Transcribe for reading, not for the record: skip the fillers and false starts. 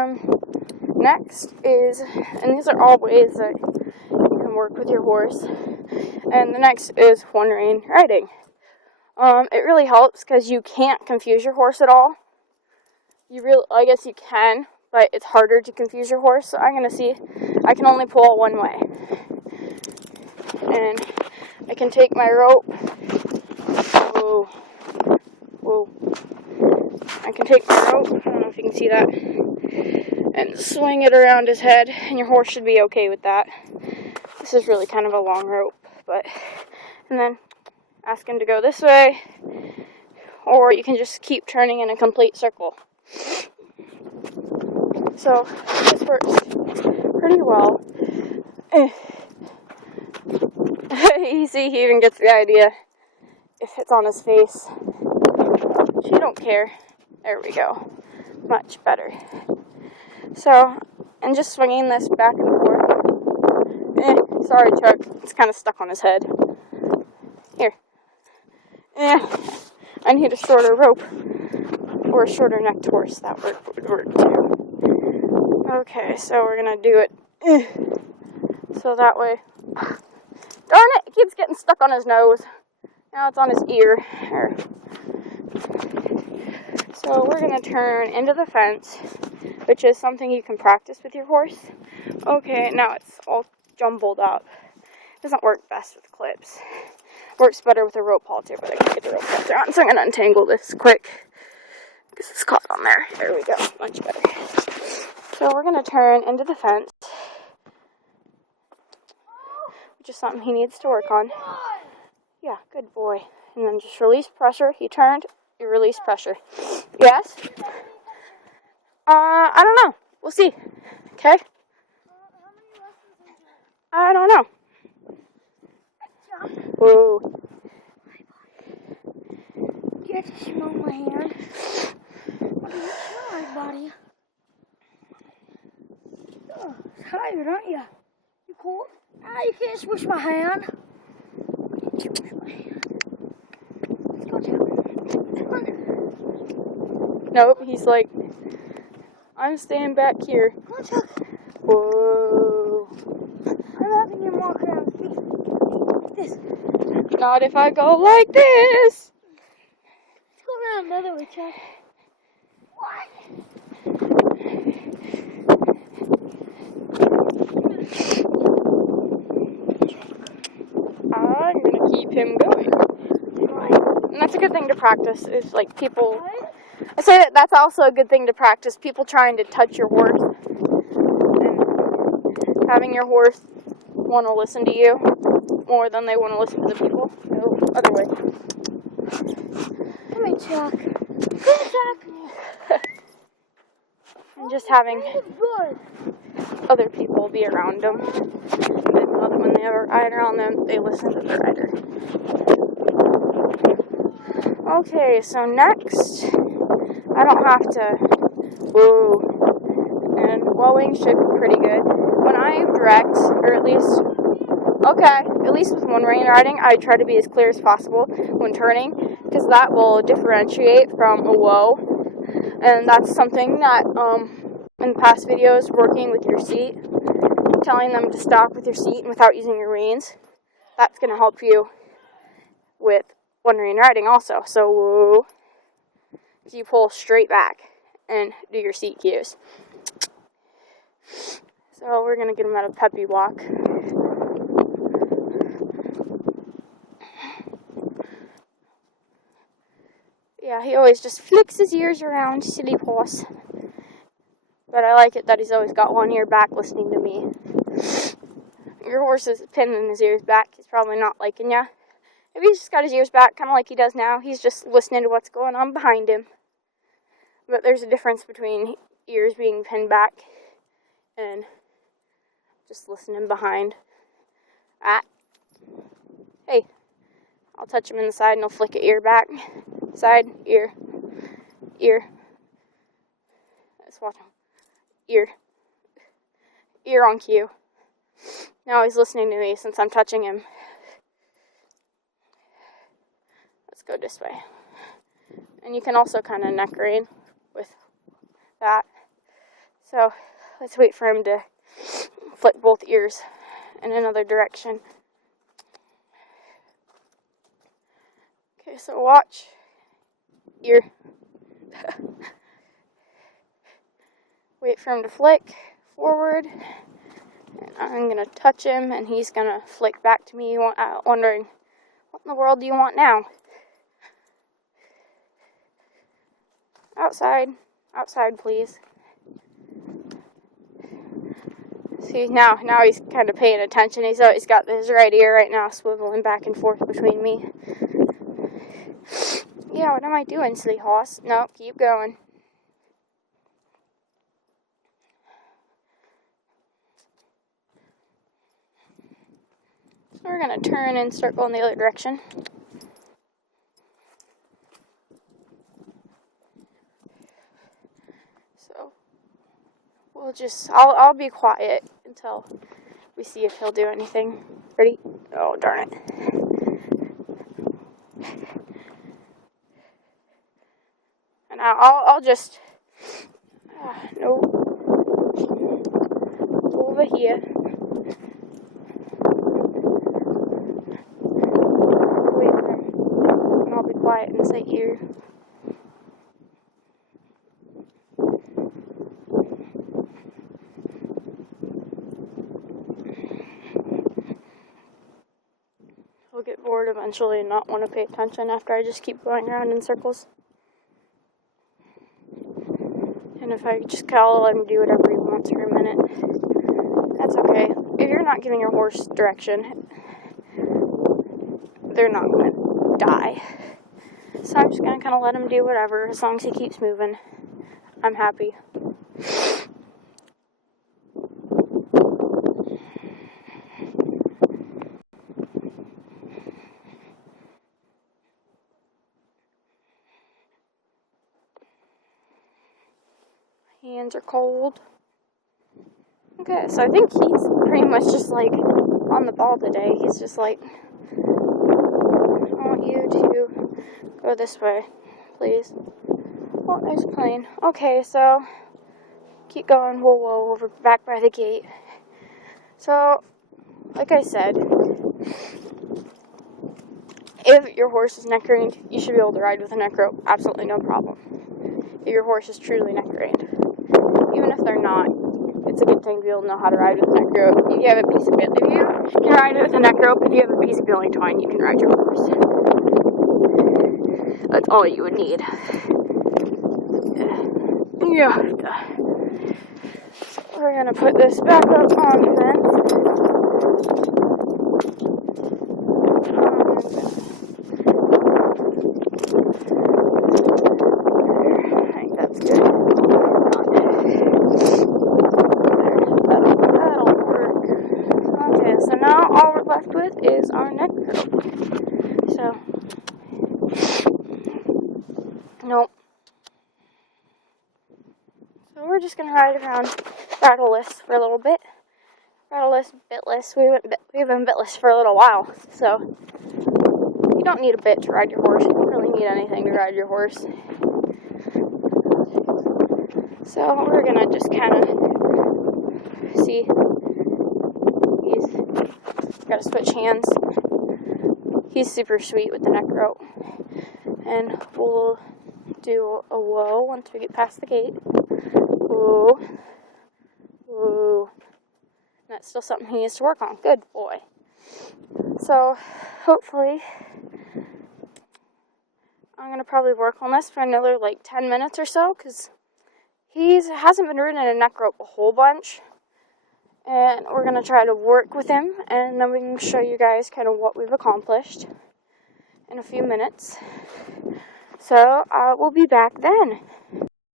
Next is, and these are all ways that you can work with your horse, and the next is one-rein riding. It really helps because you can't confuse your horse at all. I guess you can, but it's harder to confuse your horse. So I'm going to see, I can only pull one way. And I can take my rope. Whoa. Whoa. I can take my rope, I don't know if you can see that, and swing it around his head, and your horse should be okay with that. This is really kind of a long rope, and then ask him to go this way, or you can just keep turning in a complete circle. So, this works pretty well. You see, he even gets the idea if it's on his face. She don't care. There we go. Much better. So, and just swinging this back and forth. Sorry, Chuck. It's kind of stuck on his head. Here. I need a shorter rope. Or a shorter necked horse. That would work too. Okay, so we're going to do it. So that way. Darn it! It keeps getting stuck on his nose. Now it's on his ear. There. So we're going to turn into the fence, which is something you can practice with your horse. Okay, now it's all jumbled up. Doesn't work best with clips. Works better with a rope halter, but I can't get the rope halter on, so I'm going to untangle this quick, because it's caught on there. There we go, much better. So we're going to turn into the fence, which is something he needs to work on. Yeah, good boy. And then just release pressure. He turned, you release pressure. Yes? I don't know. We'll see. Okay? I don't know. Whoa. You have to smell my hand. What are you trying, buddy? Oh, tired, aren't you? You cold? Ah, you can't squish my hand. Squish my hand. Let's go, Chuck. Come on. Nope, he's like, I'm staying back here. Come on, Chuck. Whoa. I'm having you walk around with me. Like this. Not if I go like this. Let's go around the other way, Chuck. What? I'm gonna keep him going. And that's a good thing to practice, is like people, I say that's also a good thing to practice, people trying to touch your horse. And having your horse want to listen to you more than they want to listen to the people. No, other way. Come here, Chuck. Come here, Chuck. And just having Good. other people be around them. And when they have a rider on them, they listen to the rider. Okay, so next, I don't have to woo. And wowing should be pretty good. When I direct, or at least with one-rein riding, I try to be as clear as possible when turning, because that will differentiate from a whoa. And that's something that, in past videos, working with your seat, telling them to stop with your seat and without using your reins, that's going to help you with one-rein riding also. So, whoa, you pull straight back and do your seat cues. So we're going to get him at a peppy walk. Yeah, he always just flicks his ears around, silly horse. But I like it that he's always got one ear back listening to me. Your horse is pinning his ears back. He's probably not liking ya. If he's just got his ears back, kind of like he does now, he's just listening to what's going on behind him. But there's a difference between ears being pinned back and just listening behind. Hey, I'll touch him in the side and he'll flick an ear back. Side, ear, ear. Let's watch him. Ear on cue. Now he's listening to me since I'm touching him. Let's go this way. And you can also kind of neck rein with that. So let's wait for him to flick both ears in another direction. Okay, so watch. Ear. Wait for him to flick forward. And I'm going to touch him, and he's going to flick back to me, wondering, what in the world do you want now? Outside. Outside, please. See, now he's kind of paying attention. He's got his right ear right now swiveling back and forth between me. Yeah, what am I doing, silly horse? No, keep going. So we're going to turn and start going the other direction. So I'll be quiet until we see if he'll do anything. Ready? Oh, darn it. And I'll just, no, over here. Wait for him. And I'll be quiet and say ear. He'll get bored eventually and not want to pay attention after I just keep going around in circles. And if I just call, let him do whatever he wants for a minute. That's okay. If you're not giving your horse direction, they're not going to die. So I'm just going to kind of let him do whatever. As long as he keeps moving, I'm happy. Hands are cold. Okay, so I think he's pretty much just like on the ball today. He's just like, I want you to go this way, please. Oh, there's a plane. Okay, so keep going. Whoa, over back by the gate. So, like I said, if your horse is neck reined, you should be able to ride with a neck rope. Absolutely no problem. If your horse is truly neck reined. Even if they're not, it's a good thing to be able to know how to ride with a neck rope. If you have a piece of if you can ride it with a neck rope, if you have a piece of billing twine, you can ride your horse. That's all you would need. Yeah. So we're gonna put this back up on the fence. I think that's good. That'll work. Okay, so now all we're left with is our neck rope. So, nope. So we're just gonna ride around bridleless for a little bit. Bridleless, bitless. We've been bitless for a little while, so you don't need a bit to ride your horse. You don't really need anything to ride your horse. So we're gonna just kind of see. He's gotta switch hands. He's super sweet with the neck rope, and we'll do a whoa once we get past the gate. Whoa, whoa. That's still something he needs to work on. Good boy. So hopefully, I'm gonna probably work on this for another like 10 minutes or so, because he hasn't been ridden in a neck rope a whole bunch, and we're going to try to work with him, and then we can show you guys kind of what we've accomplished in a few minutes. So we'll be back then.